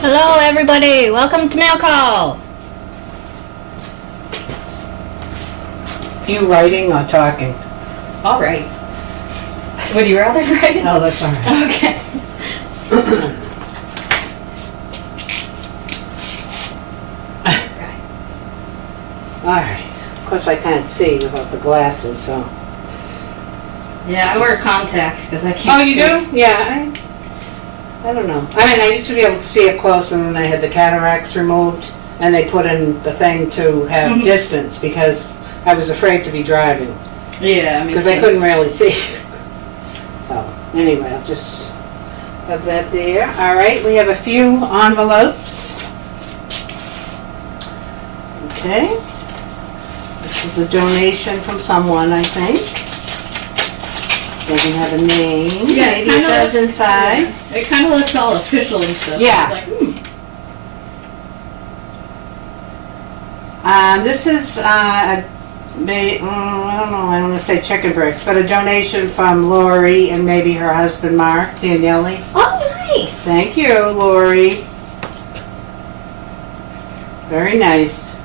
Hello everybody, welcome to Mail Call. You writing or talking? All right. Would you rather write? Oh, that's all right. Okay. All right. Of course, I can't see without the glasses, so. Yeah, I wear contacts because I can't Oh, you see. do? Yeah. I don't know. I mean, I used to be able to see up close, and then I had the cataracts removed, and they put in the thing to have distance because I was afraid to be driving. Yeah, because I couldn't really see. So anyway, I'll just have that there. All right, we have a few envelopes. Okay. This is a donation from someone, I think. Doesn't have a name. Yeah, maybe it does inside. Yeah. It kind of looks all official and stuff. Yeah. It's like, This is I don't know, I don't want to say chicken bricks, but a donation from Lori and maybe her husband Mark Daniele. Oh, nice. Thank you, Lori. Very nice.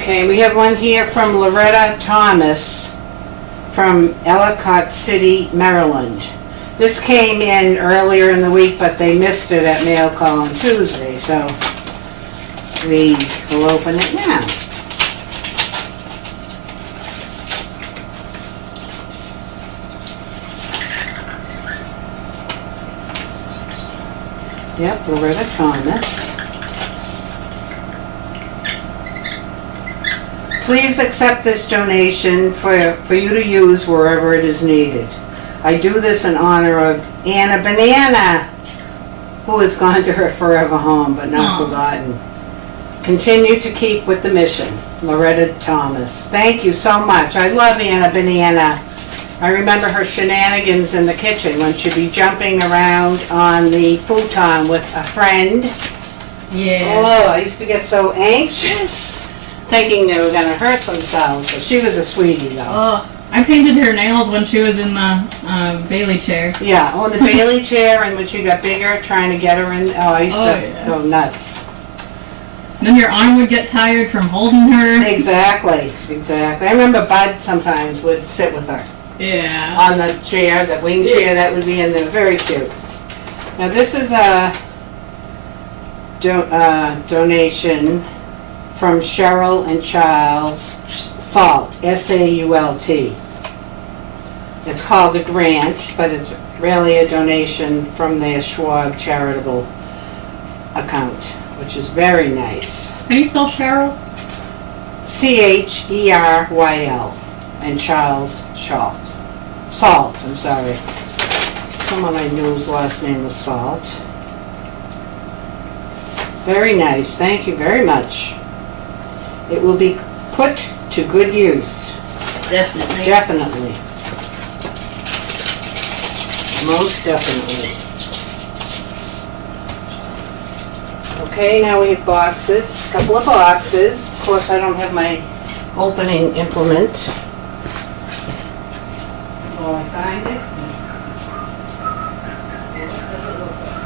Okay, we have one here from Loretta Thomas from Ellicott City, Maryland. This came in earlier in the week, but they missed it at mail call on Tuesday, so we will open it now. Yep, Loretta Thomas. Please accept this donation for you to use wherever it is needed. I do this in honor of Anna Banana, who has gone to her forever home but not forgotten. Continue to keep with the mission. Loretta Thomas. Thank you so much. I love Anna Banana. I remember her shenanigans in the kitchen when she'd be jumping around on the futon with a friend. Yeah. Oh, I used to get so anxious, thinking they were going to hurt themselves. But she was a sweetie, though. Oh, I painted her nails when she was in the Bailey chair. Yeah, on the Bailey chair, and when she got bigger, trying to get her in. Oh, I used to go nuts. Then your arm would get tired from holding her. Exactly, exactly. I remember Bud sometimes would sit with her. Yeah. On the chair, the wing chair that would be in there. Very cute. Now this is a donation from Cheryl and Charles Salt, S-A-U-L-T. It's called a grant, but it's really a donation from their Schwab charitable account, which is very nice. How do you spell Cheryl? C-H-E-R-Y-L, and Charles Salt, I'm sorry. Someone I knew's last name was Salt. Very nice, thank you very much. It will be put to good use. Definitely. Definitely. Most definitely. Okay, now we have boxes, a couple of boxes. Of course, I don't have my opening implement. While I find it. What does it look like?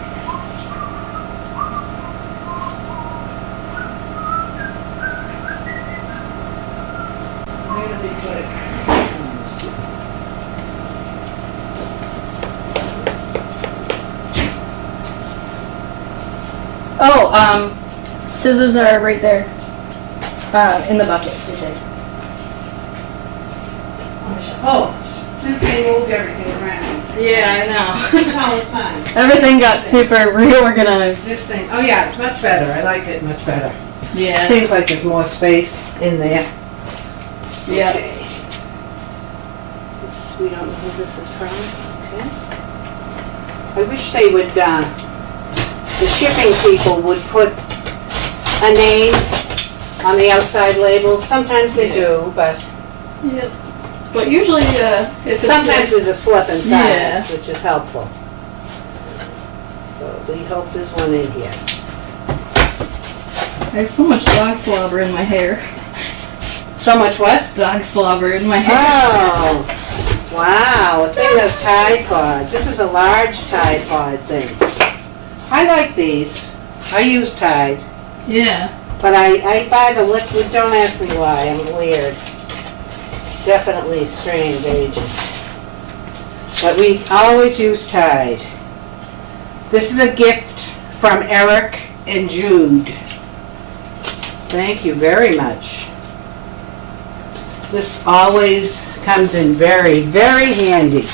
Where did they put it? Oh, scissors are right there. In the bucket, I think. Oh, since they moved everything around. Yeah, I know. No, it's fine. Everything got super reorganized. This thing, oh yeah, it's much better. I like it much better. Yeah. Seems like there's more space in there. Yeah. Okay. We don't know who this is from. Okay. I wish they would, the shipping people would put a name on the outside label. Sometimes they do, but Yep. But usually, if it's sometimes there's a slip inside, Yeah. which is helpful. So we hope there's one in here. I have so much dog slobber in my hair. So much what? Dog slobber in my hair. Oh. Wow, a thing of Tide Pods. This is a large Tide Pod thing. I like these. I use Tide. Yeah. But I buy the liquid. Don't ask me why. I'm weird. Definitely strange agent. But we always use Tide. This is a gift from Eric and Jude. Thank you very much. This always comes in very, very handy.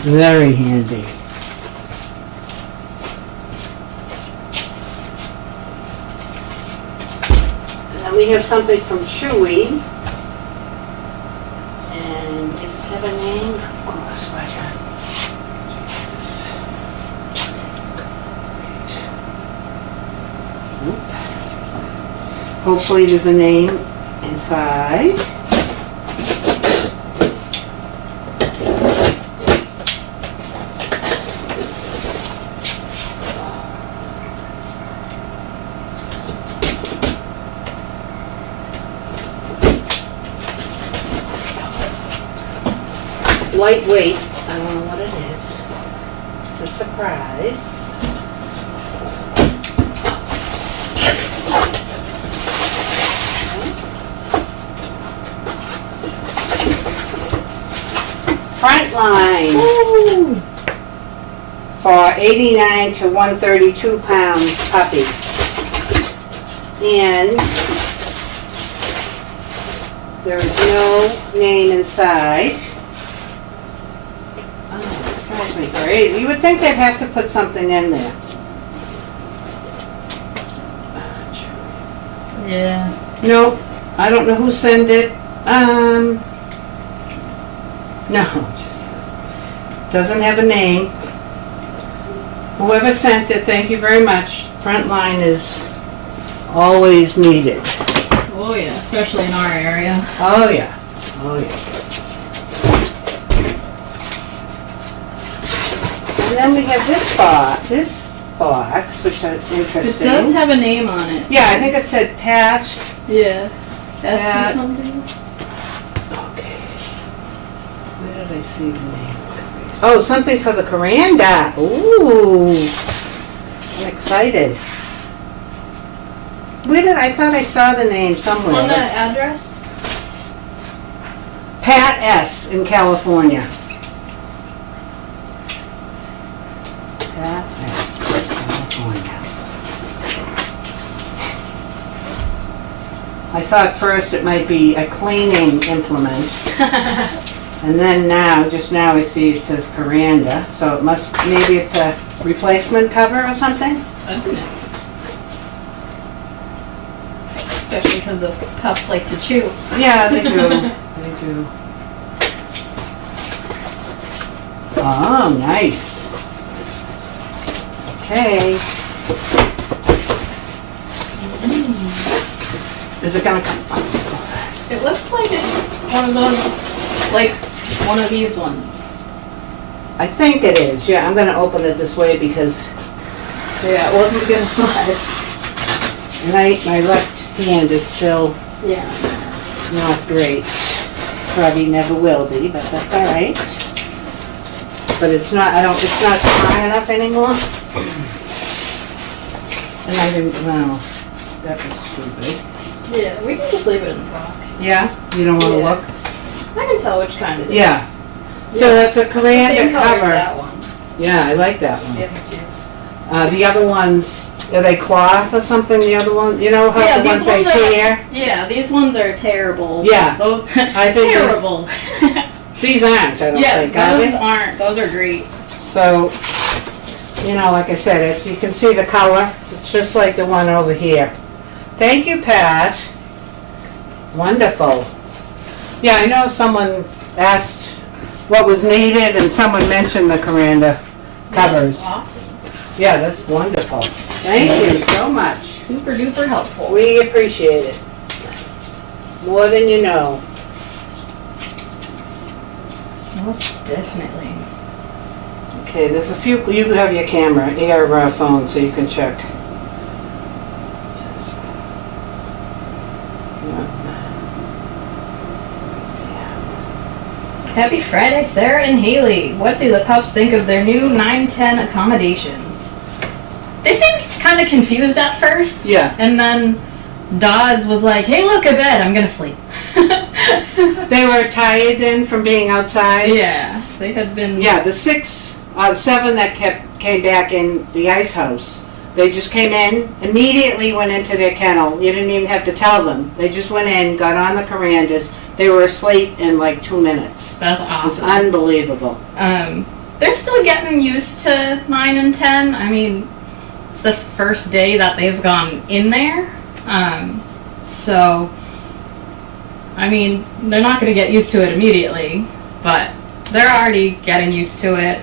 Very handy. And then we have something from Chewy. And does this have a name? Of course, why not? Jesus. Oop. Hopefully there's a name inside. Lightweight. I don't know what it is. It's a surprise. Frontline. Woo. For 89 to 132 pound puppies. And there is no name inside. Oh, it drives me crazy. You would think they'd have to put something in there. Yeah. Nope. I don't know who sent it. No, just doesn't have a name. Whoever sent it, thank you very much. Frontline is always needed. Oh yeah, especially in our area. Oh yeah. Oh yeah. And then we have this box, which is interesting. It does have a name on it. Yeah, I think it said Pat. Yeah. Pat. S or something. Okay. Where did I see the name? Oh, something for the Coranda. Ooh. I'm excited. I thought I saw the name somewhere. On that address? Pat S. in California. Pat S. California. I thought first it might be a cleaning implement. And then just now I see it says Coranda, so maybe it's a replacement cover or something? That'd be nice. Especially because the pups like to chew. Yeah, they do. They do. Oh, nice. Okay. Is it gonna come? It looks like it's one of those, like one of these ones. I think it is. Yeah, I'm gonna open it this way because Yeah, it wasn't gonna slide. my left hand is still Yeah. not great. Probably never will be, but that's all right. But it's not strong enough anymore. And I didn't, well, that was stupid. Yeah, we can just leave it in the box. Yeah? You don't want to Yeah. look? I can tell which kind it is. Yeah. So that's a The Coranda same color as cover. that one. Yeah, I like that one. The other two. The other ones, are they cloth or something, the other one? You know how Yeah, the ones these they ones are- tear? Yeah, these ones are terrible. Yeah. Those I think those- terrible. These aren't, I don't Yeah, think, are those they? aren't. Those are great. So, like I said, you can see the color. It's just like the one over here. Thank you, Pat. Wonderful. Yeah, I know someone asked what was needed and someone mentioned the Coranda covers. That's awesome. Yeah, that's wonderful. Thank you so much. Super duper helpful. We appreciate it. More than you know. Most definitely. Okay, there's a few, you have your camera, your phone, so you can check. Happy Friday, Sarah and Haley. What do the pups think of their new 910 accommodations? They seemed kind of confused at first. Yeah. And then Dawes was like, hey, look, a bed. I'm going to sleep. They were tired then from being outside? Yeah. They had been... Yeah, the 7 that came back in the ice house, they just came in, immediately went into their kennel. You didn't even have to tell them. They just went in, got on the verandas. They were asleep in like 2 minutes. That's It was awesome. unbelievable. They're still getting used to 9 and 10. I mean, it's the first day that they've gone in there. So, I mean, they're not going to get used to it immediately, but they're already getting used to it.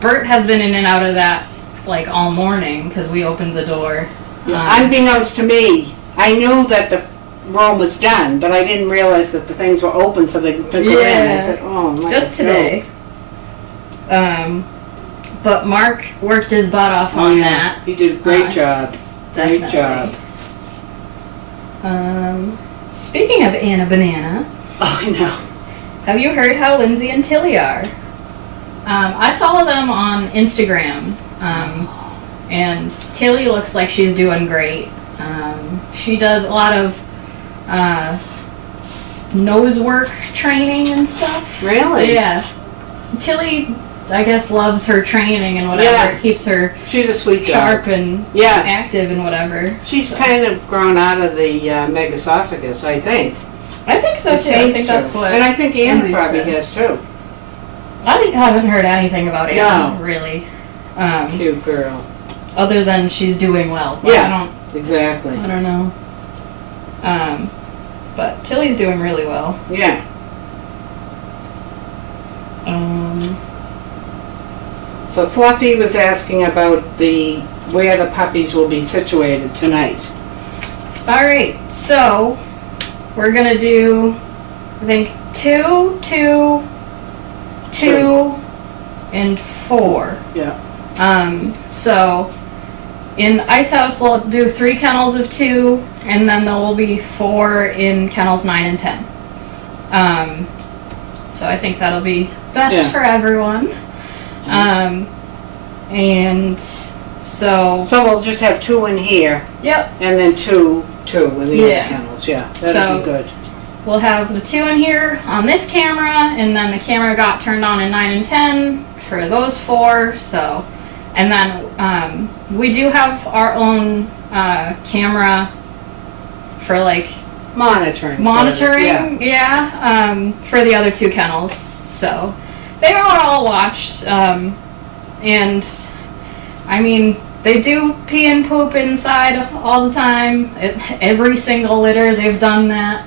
Bert has been in and out of that like all morning because we opened the door. Unbeknownst to me, I knew that the room was done, but I didn't realize that the things were open for the to go in. I said, oh my just today. But Mark worked his butt off on that. He did a great job. Definitely. Great job. Speaking of Anna Banana, Oh, I know. have you heard how Lindsay and Tilly are? I follow them on Instagram, and Tilly looks like she's doing great. She does a lot of nose work training and stuff. Really? Yeah. Tilly, I guess, loves her training and whatever. Yeah. It keeps her She's a sweet dog. sharp and Yeah. active and whatever. She's kind of grown out of the megasophagus, I think. I think so It too. I seems think to. that's what. And I think Anna Lindsay probably said. has too. I haven't heard anything about Anna, No. really. Cute girl. Other than she's doing well. But Yeah. Exactly. I don't know. But Tilly's doing really well. Yeah. So Fluffy was asking about where the puppies will be situated tonight. Alright, so we're gonna do, I think, 2, 2, 2, and 4. Yeah. So in Ice House we'll do 3 kennels of 2, and then there will be 4 in kennels 9 and 10. So I think that'll be best Yeah. for everyone. And so, So we'll just have 2 in here, yep, and then 2 in the Yeah. other kennels. Yeah, that'd So- be good. we'll have the 2 in here on this camera, and then the camera got turned on in 9 and 10 for those 4. So, and then we do have our own camera for like Monitoring. monitoring, for the other 2 kennels. So they are all watched, and I mean, they do pee and poop inside all the time. Every single litter, they've done that.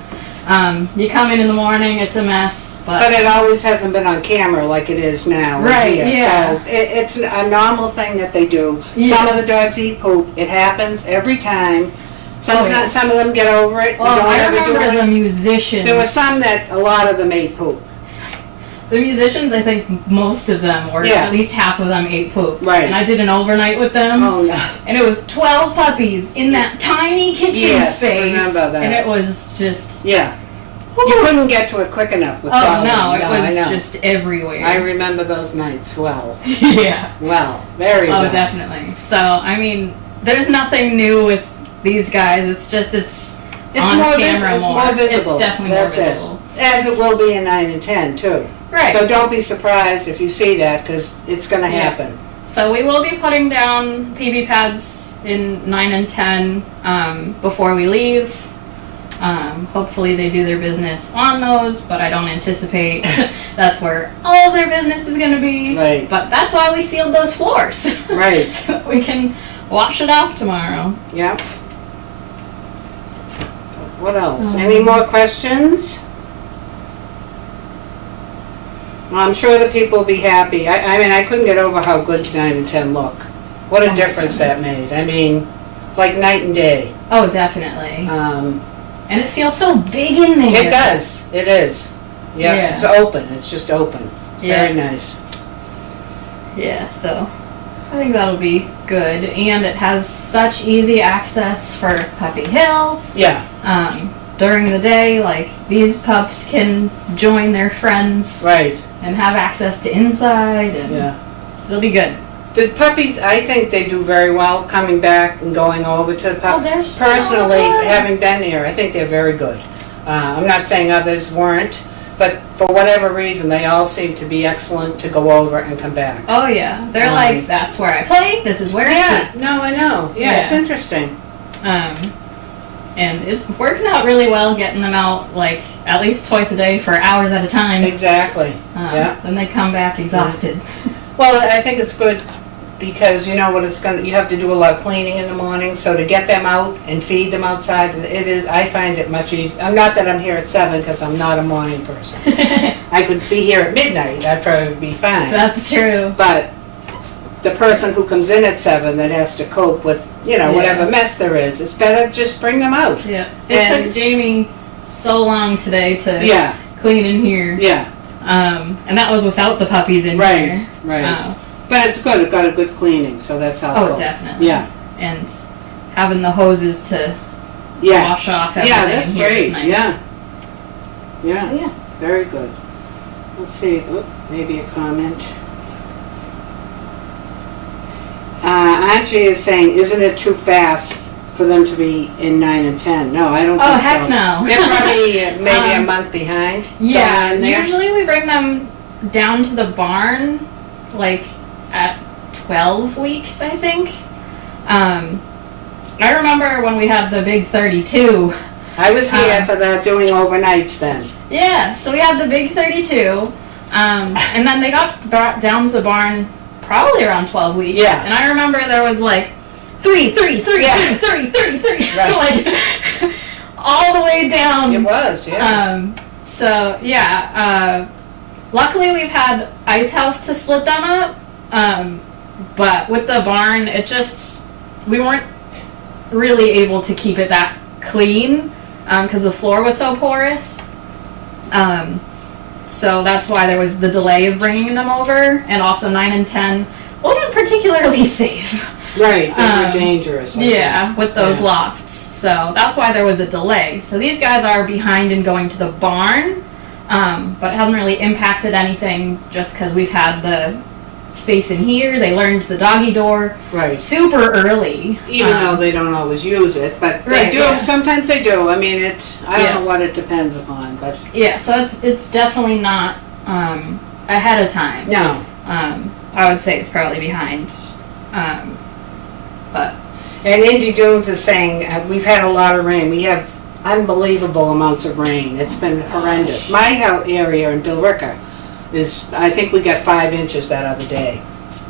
You come in the morning, it's a mess, But it always hasn't been on camera like it is now. Right, here. yeah. So it's a normal thing that they do. Yeah. Some of the dogs eat poop. It happens every time. Sometimes yeah. some of them get over it. Well, don't I ever do remember it. the musicians. There were some that a lot of them ate poop. The musicians, I think most of them, or Yeah. at least half of them, ate poop. Right. And I did an overnight with them. Oh no. And it was 12 puppies in that tiny kitchen Yes, I space. remember that. And it was just... Yeah. You couldn't get to it quick enough with Oh, all no, of them. it I was know. just everywhere. I remember those nights well. Yeah. Well, very well. Oh, definitely. So, I mean, there's nothing new with these guys. It's just, it's on camera it's more. more visible. It's definitely That's more it. visible. As it will be in 9 and 10 too. Right. So don't be surprised if you see that, because it's going to Yeah. happen. So we will be putting down PB pads in 9 and 10 before we leave. Hopefully they do their business on those, but I don't anticipate that's where all of their business is going to be. Right. But that's why we sealed those floors. Right. We can wash it off tomorrow. Yep. What else? Any more questions? Well, I'm sure the people will be happy. I mean, I couldn't get over how good 9 and 10 look. What a Oh my difference that goodness. made. I mean, like night and day. Oh, definitely. And it feels so big in there. It does. It is. Yeah, Yeah. it's open. It's just open. Yeah. Very nice. Yeah, so I think that'll be good. And it has such easy access for Puppy Hill. Yeah. during the day, like, these pups can join their friends Right. and have access to inside, and Yeah. it'll be good. The puppies, I think they do very well coming back and going over to the Oh, pup. they're so Personally, good. having been there, I think they're very good. I'm not saying others weren't, but for whatever reason, they all seem to be excellent to go over and come back. Oh yeah, they're like, that's where I play, this is where I Yeah, sleep. no, I know. Yeah, it's Yeah. interesting. And it's working out really well, getting them out like at least twice a day for hours at a time. Exactly. Yeah. Then they come back exhausted. Well, I think it's good because you know what it's going to, you have to do a lot of cleaning in the morning, so to get them out and feed them outside, it is, I find it much easier. Not that I'm here at 7 because I'm not a morning person. I could be here at midnight, I'd probably be fine. That's true. But the person who comes in at 7 that has to cope with, you know, whatever mess there is, it's better just bring them out. Yeah. It And- took Jamie so long today to Yeah, clean in here. yeah, And that was without the puppies in right, here. right. But it's good, it got a good cleaning, so that's helpful. Oh, definitely. Yeah, And having the hoses to yeah, wash off everything yeah, that's in here great, is nice. yeah. Yeah, Yeah. very good. Let's see, oh, maybe a comment. Angie is saying, isn't it too fast for them to be in 9 and 10? No, I don't think so. Oh, heck no. They're probably maybe a month behind. Yeah, going in there. usually we bring them down to the barn like at 12 weeks, I think. I remember when we had the big 32. I was here for the doing overnights then. Yeah, so we had the big 32. And then they got brought down to the barn probably around 12 weeks. Yeah. And I remember there was like 3, 3, 3, Yeah. 3, 3, 3, 3. Right. Like all the way down. It was, yeah. So yeah, luckily we've had Ice House to split them up, but with the barn, we weren't really able to keep it that clean because the floor was so porous. So that's why there was the delay of bringing them over, and also 9 and 10 wasn't particularly safe. Right, they were dangerous. I think. With those Yeah. lofts. So that's why there was a delay. So these guys are behind in going to the barn, but it hasn't really impacted anything just because we've had the space in here. They learned the doggy door Right. super early. Even though they don't always use it, but they Right, do, yeah. sometimes they do. I mean, I don't Yeah. know what it depends upon, but Yeah, so it's definitely not ahead of time. no. I would say it's probably behind. But And Indy Dunes is saying, we've had a lot of rain. We have unbelievable amounts of rain. It's been horrendous. My area in Billerica is, I think we got 5 inches that other day.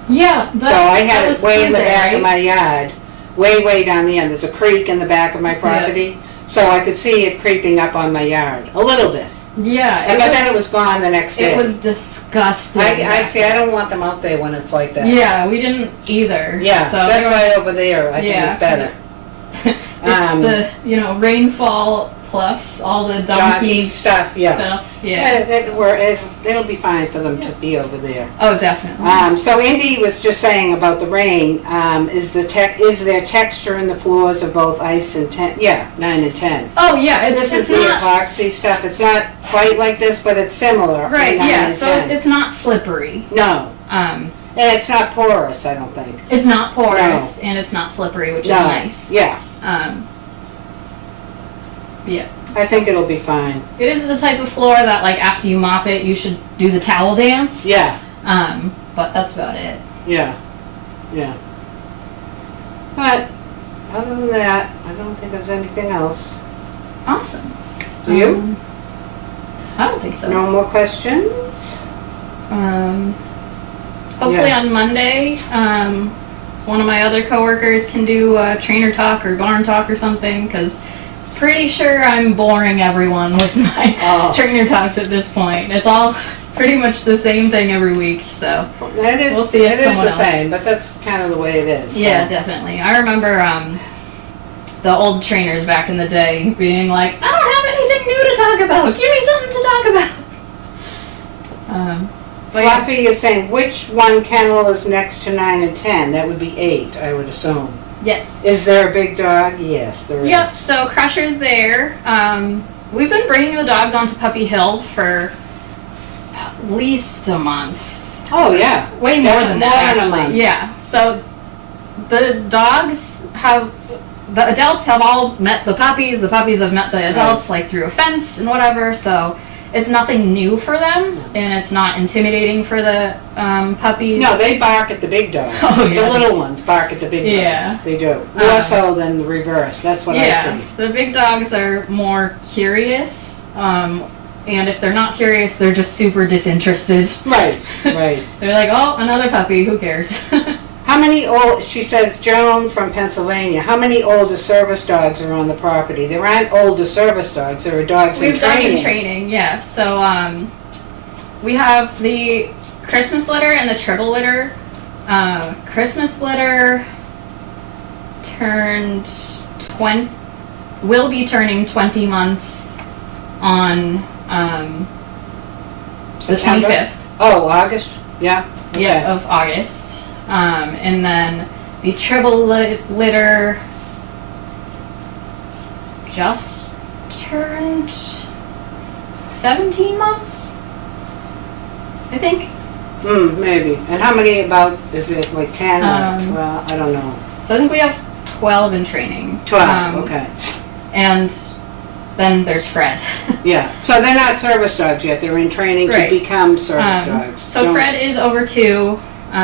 yeah, So I had was it way in the Tuesday, back right? of my yard, way down the end. There's a creek in the back of my property. So I could see it creeping up on my yard, a little bit. Yeah, But then it was gone the next day. It was disgusting. I see, I don't want them out there when it's like that. Yeah, we didn't either. Yeah, so that's there why was- over there, I think it's better. It's the rainfall plus all the donkey stuff, yeah. stuff. Yeah, Yeah. it'll be fine for them to be over there. Oh, definitely. So Indy was just saying about the rain, is there texture in the floors of both ice and 10? Yeah, 9 and 10. Oh yeah, This is it's the not epoxy stuff. It's not quite like this, but it's similar. right. in 9 Yeah, and so 10. it's not slippery. No, Um, and it's not porous, I don't think. it's not porous and it's not slippery, which No. is nice. Yeah, Yeah. I think it'll be fine. It is the type of floor that like after you mop it, you should do the towel dance. Yeah, But that's about it. yeah, yeah. But other than that, I don't think there's anything else. Awesome. Do you? I don't think so. No more questions? Hopefully Yeah. on Monday, one of my other coworkers can do trainer talk or barn talk or something, because pretty sure I'm boring everyone with my trainer talks at this point. It's all pretty much the same thing every week, so It is, we'll see if it is someone the else. same, but that's kind of the way it is. so. Yeah, definitely. I remember the old trainers back in the day being like, I don't have anything new to talk about. Give me something to talk about. But yeah. Fluffy is saying, which one kennel is next to 9 and 10? That would be 8, I would assume. Yes. Is there a big dog? Yes, there is. Yep, so Crusher's there. We've been bringing the dogs onto Puppy Hill for at least a month. Oh, yeah. Way more than that, More than a actually. month. Yeah, so the dogs have, the adults have all met the puppies have met the adults, like through a fence and whatever, so it's nothing new for them, and it's not intimidating for the puppies. No, they bark at the big dogs. Oh, yeah. The little ones bark at the big dogs. Yeah. They do. More so than the reverse. That's what I see. The big dogs are more curious, and if they're not curious, they're just super disinterested. Right, right. They're like, oh, another puppy, who cares? How many she says, Joan from Pennsylvania, how many older service dogs are on the property? There aren't older service dogs, there are dogs in We've training. dogs in training, yeah. So we have the Christmas litter and the triple litter. Christmas litter will be turning 20 months on the 25th. Oh, August? Yeah? Okay. Yeah, of August. And then the triple litter just turned 17 months, I think. Maybe. And how many is it, like 10 or 12? I don't know. So I think we have 12 in training. 12, okay. And then there's Fred. Yeah. So they're not service dogs yet. They're in training to become service dogs. So Fred is over 2.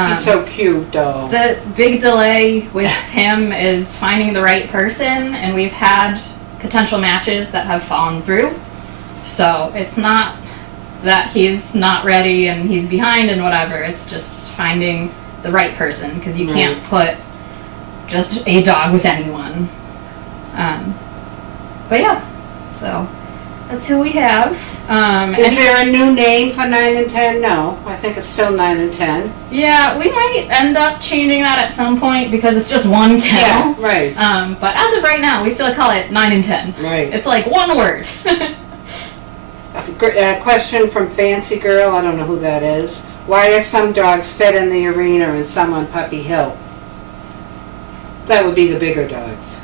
He's so cute, though. The big delay with him is finding the right person, and we've had potential matches that have fallen through. So it's not that he's not ready and he's behind and whatever. It's just finding the right person, because you can't put just a dog with anyone. But yeah, so that's who we have. Is there a new name for 9 and 10? No, I think it's still 9 and 10. Yeah, we might end up changing that at some point because it's just one kennel. Yeah, right. But as of right now, we still call it 9 and 10. Right. It's like one word. A question from Fancy Girl, I don't know who that is. Why are some dogs fed in the arena and some on Puppy Hill? That would be the bigger dogs.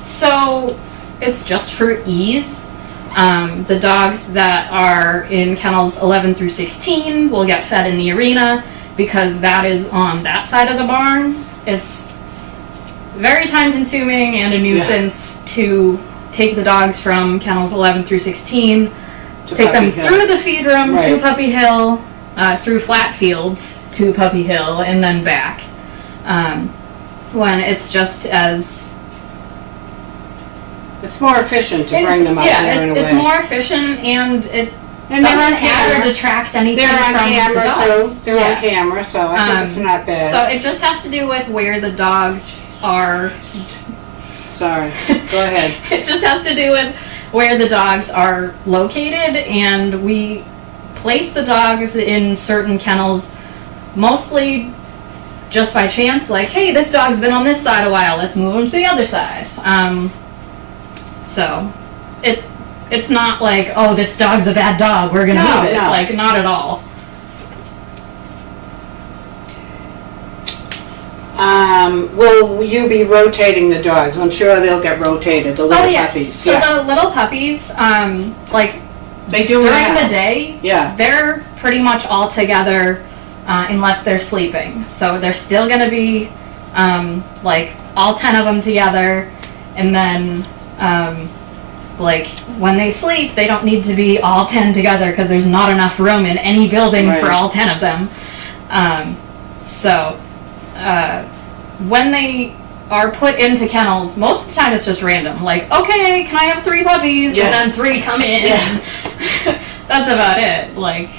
So it's just for ease. The dogs that are in kennels 11 through 16 will get fed in the arena because that is on that side of the barn. It's very time consuming and a nuisance to take the dogs from kennels 11 through 16, take them through the feed room to Puppy Hill, through flat fields to Puppy Hill, and then back. When it's just as... It's more efficient to bring them out there and away. It's more efficient, and it and doesn't add or detract anything from the dogs. They're on camera, so I think it's not bad. So it just has to do with where the dogs are. Sorry, go ahead. It just has to do with where the dogs are located, and we place the dogs in certain kennels mostly just by chance, like, hey, this dog's been on this side a while, let's move him to the other side. So it's not like, oh, this dog's a bad dog, we're gonna move it. No. Like, not at all. Will you be rotating the dogs? I'm sure they'll get rotated, the little puppies. So the little puppies, like, they do during the day, yeah, they're pretty much all together unless they're sleeping. So they're still going to be like all 10 of them together, and then like when they sleep, they don't need to be all 10 together because there's not enough room in any building for all 10 of them. When they are put into kennels, most of the time it's just random. Like, okay, can I have 3 puppies? And then 3 come in. Yeah. That's about it. Like,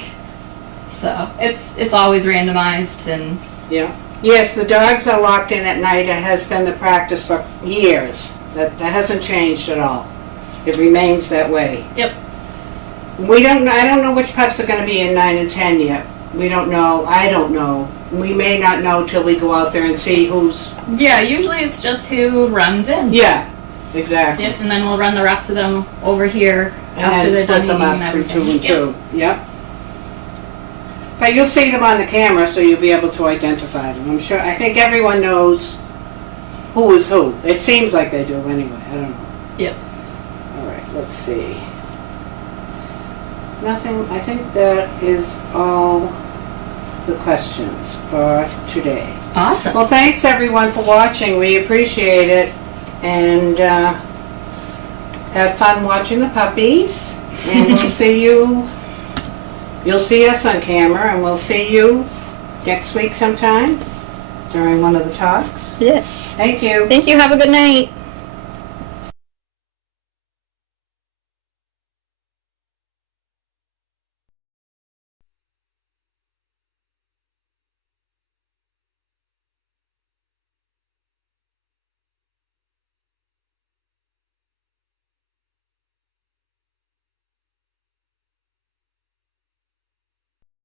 so it's always randomized. And yeah. Yes, the dogs are locked in at night. It has been the practice for years. That hasn't changed at all. It remains that way. Yep. I don't know which pups are going to be in 9 and 10 yet. We don't know. I don't know. We may not know till we go out there and see who's... Yeah, usually it's just who runs in. Yeah, exactly. Yep, and then we'll run the rest of them over here and after then they're split done them eating up and through everything. 2 and 2. Yep. But you'll see them on the camera, so you'll be able to identify them. I think everyone knows who is who. It seems like they do anyway, I don't know. Yep. All right, let's see. Nothing, I think that is all the questions for today. Awesome. Well, thanks everyone for watching. We appreciate it. And have fun watching the puppies. And we'll see you. You'll see us on camera, and we'll see you next week sometime during one of the talks. Yeah. Thank you. Thank you. Have a good night.